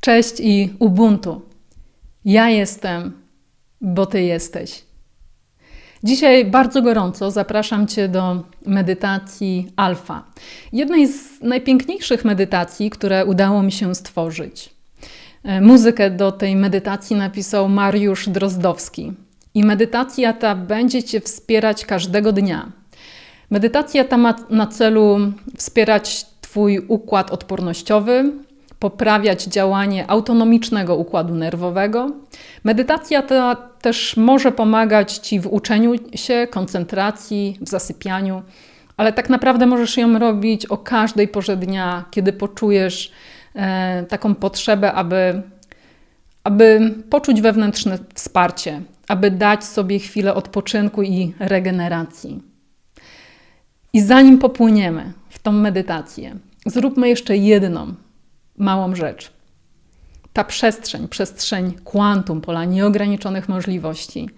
Cześć i Ubuntu. Ja jestem, bo Ty jesteś. Dzisiaj bardzo gorąco zapraszam Cię do medytacji Alfa. Jednej z najpiękniejszych medytacji, które udało mi się stworzyć. E, Muzykę do tej medytacji napisał Mariusz Drozdowski. I medytacja ta będzie Cię wspierać każdego dnia. Medytacja ta ma na celu wspierać Twój układ odpornościowy, poprawiać działanie autonomicznego układu nerwowego. Medytacja ta też może pomagać Ci w uczeniu się, koncentracji, w zasypianiu, ale tak naprawdę możesz ją robić o każdej porze dnia, kiedy poczujesz e, taką potrzebę, aby, aby poczuć wewnętrzne wsparcie, aby dać sobie chwilę odpoczynku i regeneracji. I zanim popłyniemy w tą medytację, zróbmy jeszcze jedną małą rzecz. Ta przestrzeń, przestrzeń kwantum, pola nieograniczonych możliwości,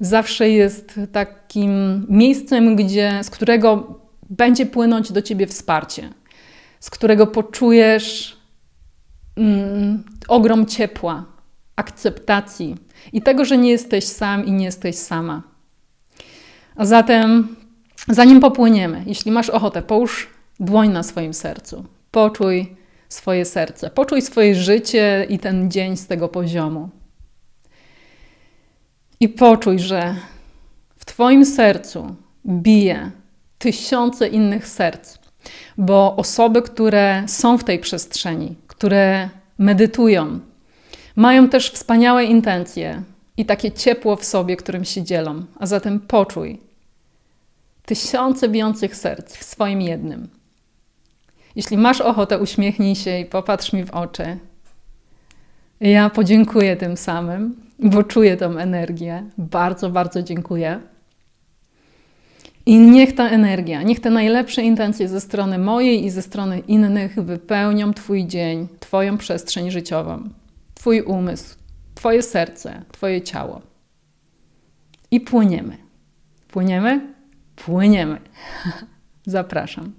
zawsze jest takim miejscem, gdzie, z którego będzie płynąć do ciebie wsparcie, z którego poczujesz mm, ogrom ciepła, akceptacji i tego, że nie jesteś sam i nie jesteś sama. A zatem, zanim popłyniemy, jeśli masz ochotę, połóż dłoń na swoim sercu. Poczuj swoje serce. Poczuj swoje życie i ten dzień z tego poziomu. I poczuj, że w Twoim sercu bije tysiące innych serc, bo osoby, które są w tej przestrzeni, które medytują, mają też wspaniałe intencje i takie ciepło w sobie, którym się dzielą. A zatem poczuj tysiące bijących serc w swoim jednym. Jeśli masz ochotę, uśmiechnij się i popatrz mi w oczy. Ja podziękuję tym samym, bo czuję tą energię. Bardzo, bardzo dziękuję. I niech ta energia, niech te najlepsze intencje ze strony mojej i ze strony innych wypełnią Twój dzień, Twoją przestrzeń życiową, Twój umysł, Twoje serce, Twoje ciało. I płyniemy. Płyniemy? Płyniemy. Zapraszam.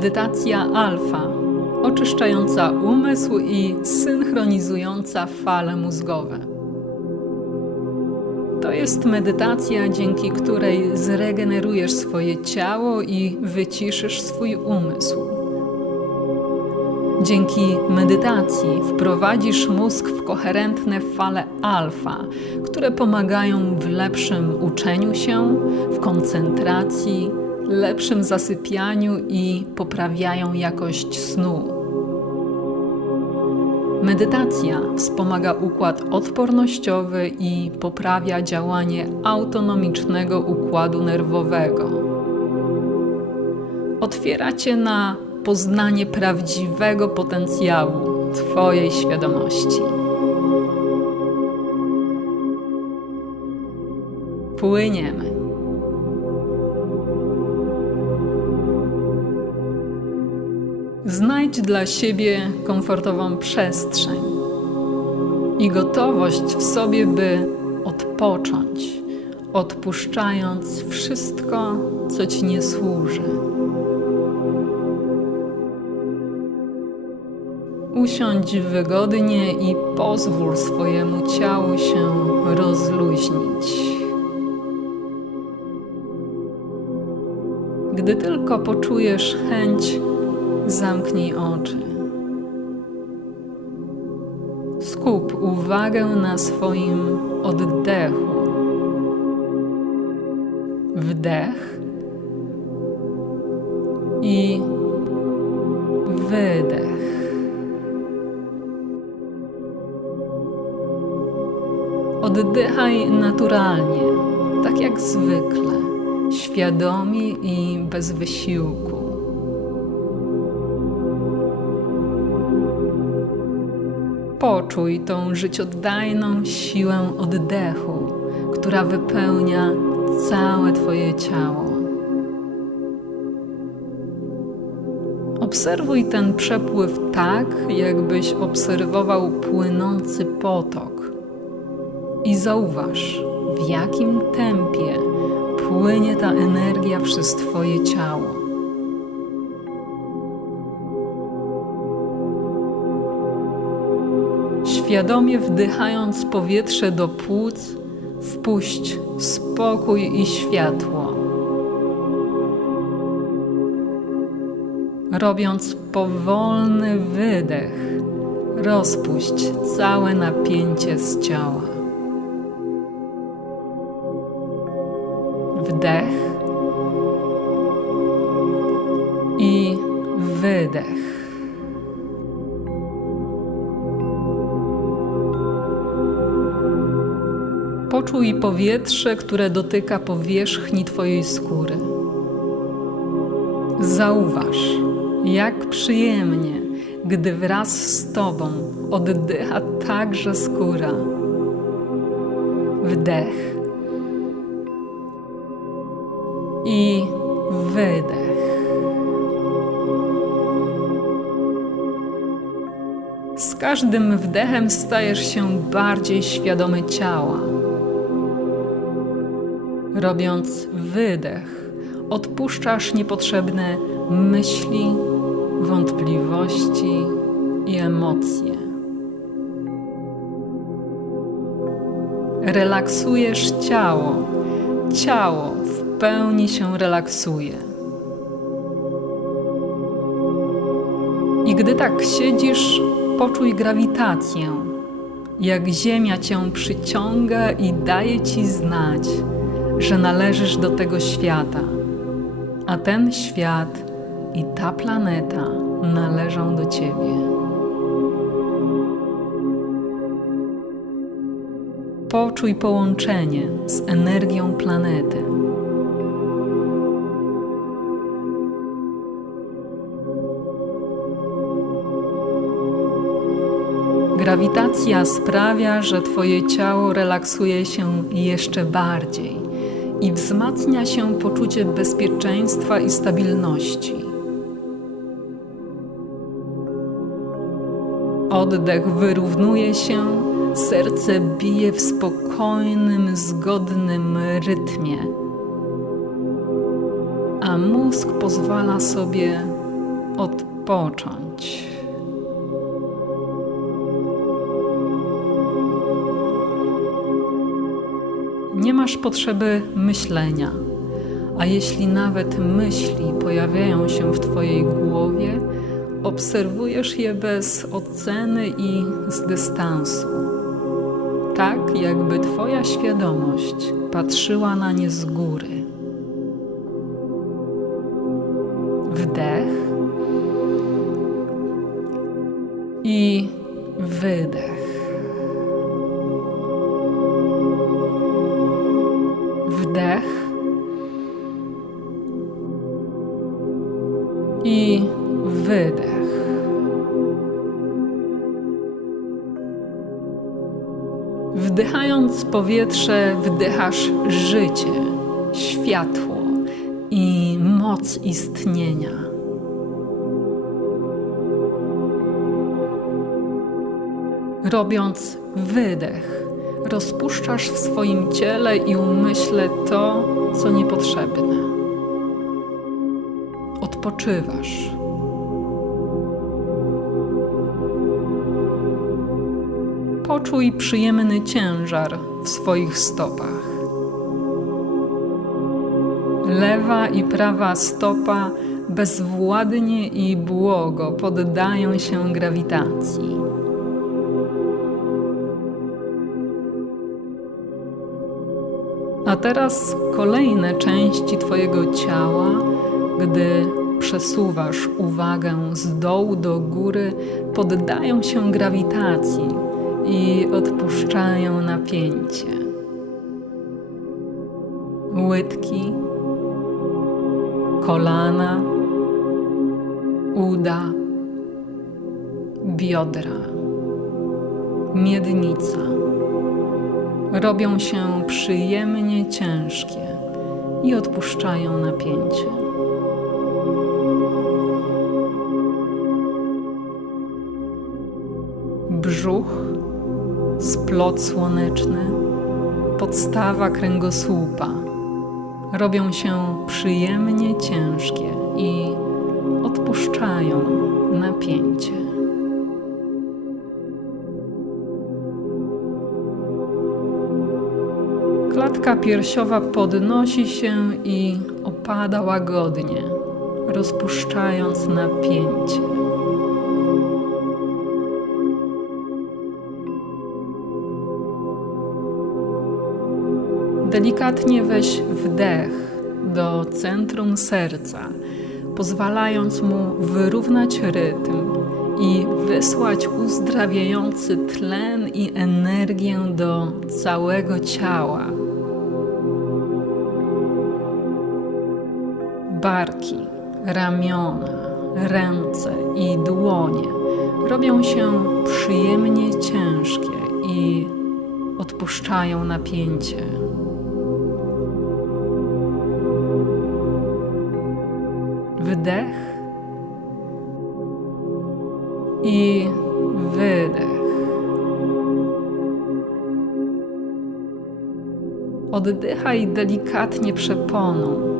Medytacja alfa, oczyszczająca umysł i synchronizująca fale mózgowe. To jest medytacja, dzięki której zregenerujesz swoje ciało i wyciszysz swój umysł. Dzięki medytacji wprowadzisz mózg w koherentne fale alfa, które pomagają w lepszym uczeniu się, w koncentracji, lepszym zasypianiu i poprawiają jakość snu. Medytacja wspomaga układ odpornościowy i poprawia działanie autonomicznego układu nerwowego. Otwiera cię na poznanie prawdziwego potencjału Twojej świadomości. Płyniemy. Znajdź dla siebie komfortową przestrzeń i gotowość w sobie, by odpocząć, odpuszczając wszystko, co ci nie służy. Usiądź wygodnie i pozwól swojemu ciału się rozluźnić. Gdy tylko poczujesz chęć, zamknij oczy. Skup uwagę na swoim oddechu. Wdech i wydech. Oddychaj naturalnie, tak jak zwykle, świadomie i bez wysiłku. Poczuj tą życiodajną siłę oddechu, która wypełnia całe Twoje ciało. Obserwuj ten przepływ tak, jakbyś obserwował płynący potok. I zauważ, w jakim tempie płynie ta energia przez Twoje ciało. Świadomie wdychając powietrze do płuc, wpuść spokój i światło. Robiąc powolny wydech, rozpuść całe napięcie z ciała. Wdech i wydech. Poczuj powietrze, które dotyka powierzchni Twojej skóry. Zauważ, jak przyjemnie, gdy wraz z Tobą oddycha także skóra. Wdech i wydech. Z każdym wdechem stajesz się bardziej świadomy ciała. Robiąc wydech, odpuszczasz niepotrzebne myśli, wątpliwości i emocje. Relaksujesz ciało. Ciało w pełni się relaksuje. I gdy tak siedzisz, poczuj grawitację, jak Ziemia cię przyciąga i daje ci znać, że należysz do tego świata, a ten świat i ta planeta należą do ciebie. Poczuj połączenie z energią planety. Grawitacja sprawia, że Twoje ciało relaksuje się jeszcze bardziej i wzmacnia się poczucie bezpieczeństwa i stabilności. Oddech wyrównuje się, serce bije w spokojnym, zgodnym rytmie, a mózg pozwala sobie odpocząć. Nie masz potrzeby myślenia, a jeśli nawet myśli pojawiają się w Twojej głowie, obserwujesz je bez oceny i z dystansu. Tak, jakby Twoja świadomość patrzyła na nie z góry. Wdech i wydech. Wdychając powietrze, wdychasz życie, światło i moc istnienia. Robiąc wydech, rozpuszczasz w swoim ciele i umyśle to, co niepotrzebne. Odpoczywasz. Poczuj przyjemny ciężar w swoich stopach. Lewa i prawa stopa bezwładnie i błogo poddają się grawitacji. A teraz kolejne części Twojego ciała, gdy przesuwasz uwagę z dołu do góry, poddają się grawitacji i odpuszczają napięcie. Łydki, kolana, uda, biodra, miednica. Robią się przyjemnie ciężkie i odpuszczają napięcie. Brzuch, splot słoneczny, podstawa kręgosłupa robią się przyjemnie ciężkie i odpuszczają napięcie. Klatka piersiowa podnosi się i opada łagodnie, rozpuszczając napięcie. Delikatnie weź wdech do centrum serca, pozwalając mu wyrównać rytm i wysłać uzdrawiający tlen i energię do całego ciała. Barki, ramiona, ręce i dłonie robią się przyjemnie ciężkie i odpuszczają napięcie. Wdech i wydech. Oddychaj delikatnie przeponą,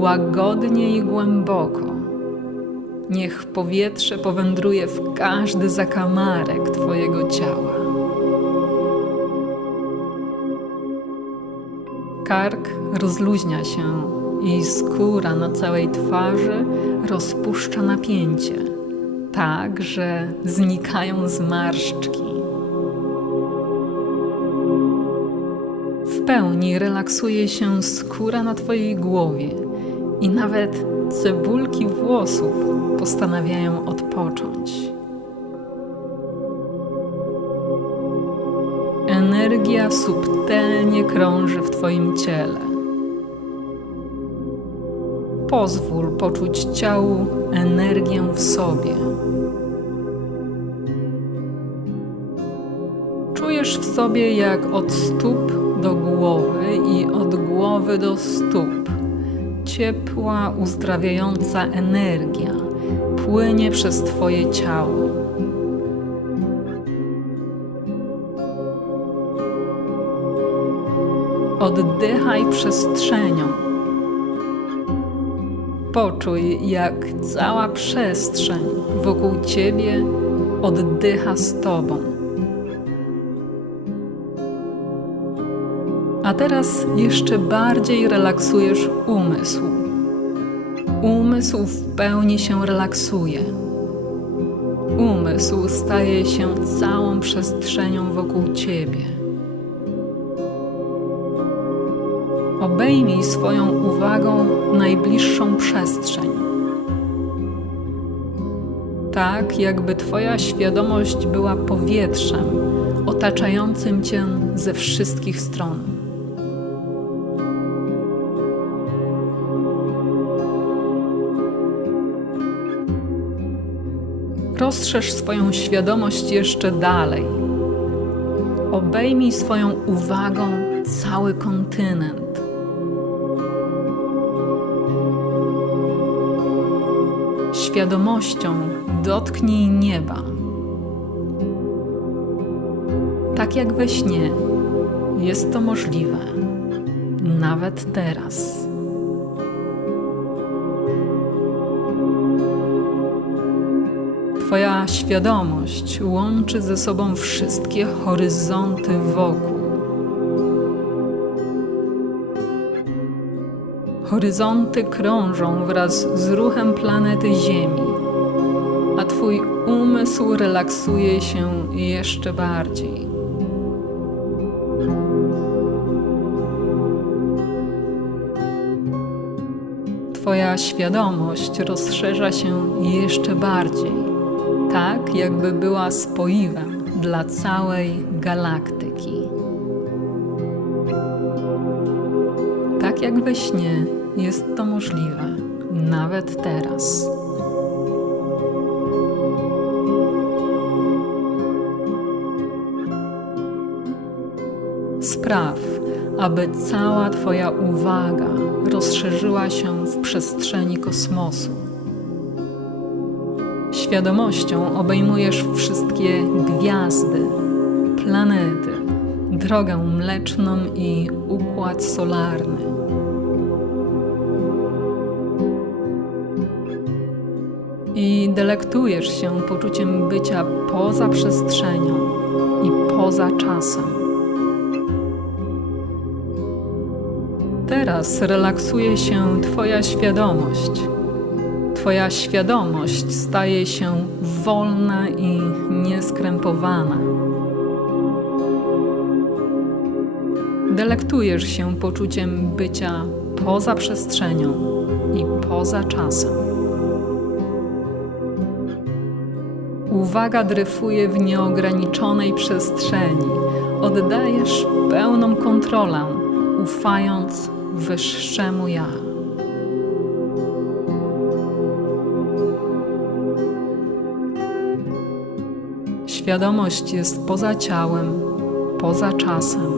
łagodnie i głęboko. Niech powietrze powędruje w każdy zakamarek Twojego ciała. Kark rozluźnia się i skóra na całej twarzy rozpuszcza napięcie, tak że znikają zmarszczki. W pełni relaksuje się skóra na Twojej głowie i nawet cebulki włosów postanawiają odpocząć. Energia subtelnie krąży w Twoim ciele. Pozwól poczuć ciału energię w sobie. Czujesz w sobie, jak od stóp do głowy i od głowy do stóp ciepła, uzdrawiająca energia płynie przez Twoje ciało. Oddychaj przestrzenią. Poczuj, jak cała przestrzeń wokół Ciebie oddycha z Tobą. Teraz jeszcze bardziej relaksujesz umysł. Umysł w pełni się relaksuje. Umysł staje się całą przestrzenią wokół Ciebie. Obejmij swoją uwagą najbliższą przestrzeń. Tak, jakby Twoja świadomość była powietrzem otaczającym Cię ze wszystkich stron. Rozszerz swoją świadomość jeszcze dalej. Obejmij swoją uwagą cały kontynent. Świadomością dotknij nieba. Tak jak we śnie, jest to możliwe, nawet teraz. Twoja świadomość łączy ze sobą wszystkie horyzonty wokół. Horyzonty krążą wraz z ruchem planety Ziemi, a Twój umysł relaksuje się jeszcze bardziej. Twoja świadomość rozszerza się jeszcze bardziej, tak jakby była spoiwem dla całej galaktyki. Tak jak we śnie jest to możliwe, nawet teraz. spraw, aby cała Twoja uwaga rozszerzyła się w przestrzeni kosmosu. Świadomością obejmujesz wszystkie gwiazdy, planety, drogę mleczną i układ solarny. I delektujesz się poczuciem bycia poza przestrzenią i poza czasem. Teraz relaksuje się Twoja świadomość. Twoja świadomość staje się wolna i nieskrępowana. Delektujesz się poczuciem bycia poza przestrzenią i poza czasem. Uwaga dryfuje w nieograniczonej przestrzeni. Oddajesz pełną kontrolę, ufając wyższemu ja. Świadomość jest poza ciałem, poza czasem,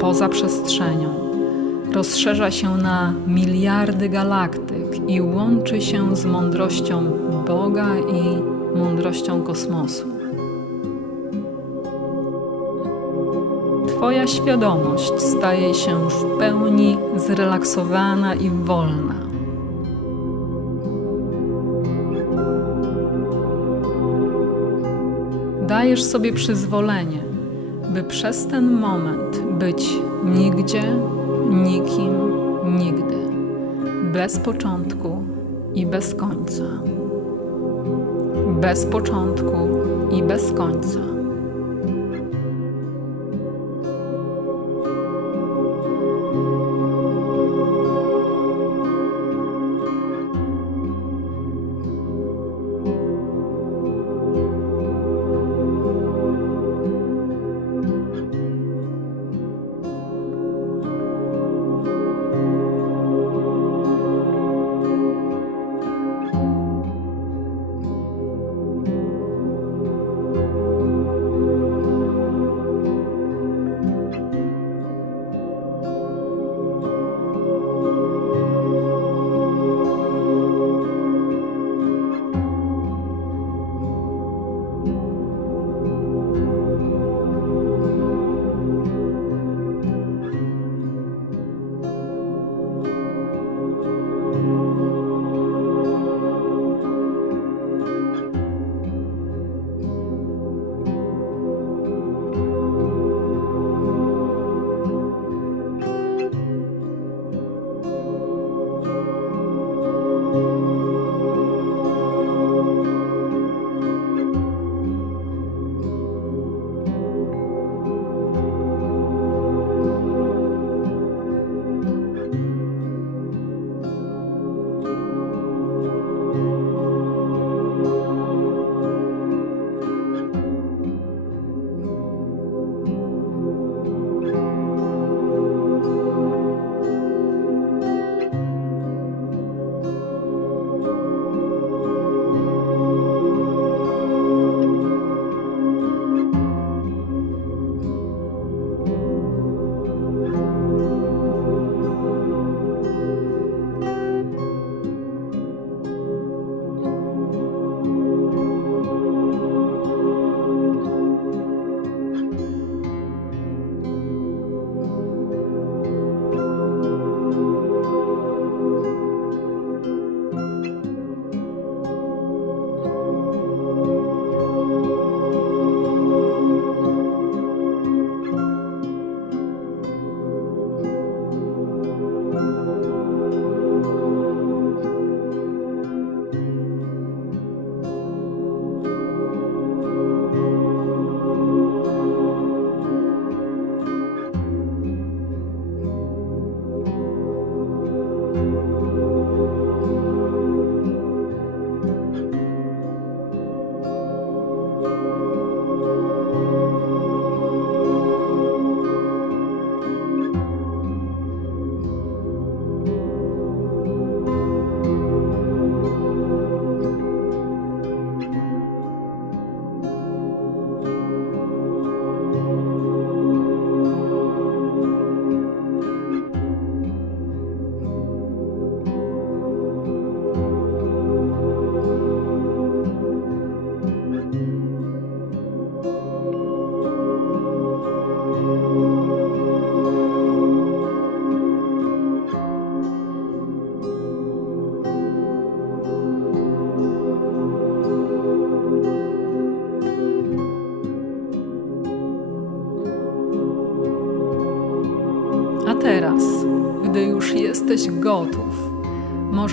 poza przestrzenią. Rozszerza się na miliardy galaktyk i łączy się z mądrością Boga i mądrością kosmosu. Twoja świadomość staje się w pełni zrelaksowana i wolna. Dajesz sobie przyzwolenie, by przez ten moment być nigdzie, nikim, nigdy, bez początku i bez końca. Bez początku i bez końca.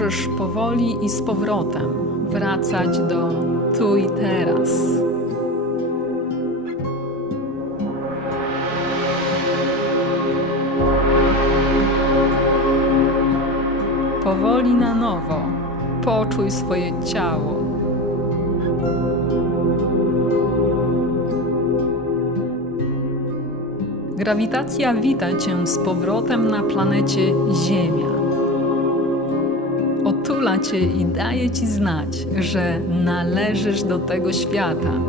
Możesz powoli i z powrotem wracać do tu i teraz. Powoli na nowo poczuj swoje ciało. Grawitacja wita cię z powrotem na planecie Ziemia. Otula cię i daje ci znać, że należysz do tego świata.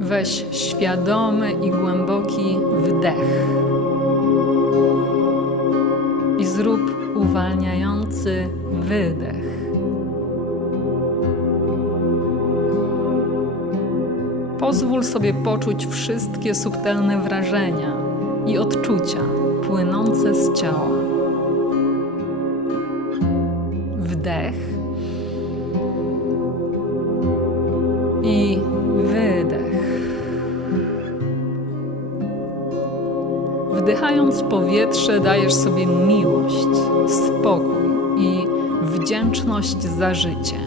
Weź świadomy i głęboki wdech i zrób uwalniający wydech. Pozwól sobie poczuć wszystkie subtelne wrażenia i odczucia płynące z ciała. Wdech i wydech. Wdychając powietrze, dajesz sobie miłość, spokój i wdzięczność za życie.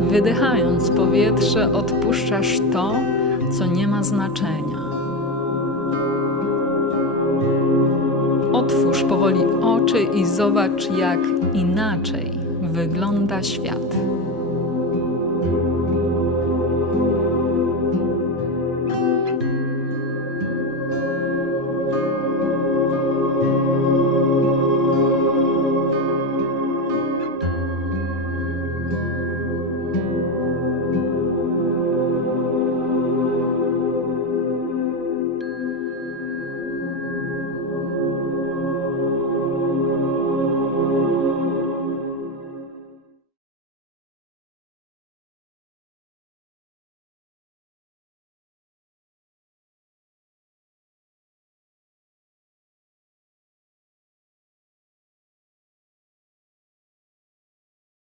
Wydychając powietrze, odpuszczasz to, co nie ma znaczenia. Oczy i zobacz, jak inaczej wygląda świat.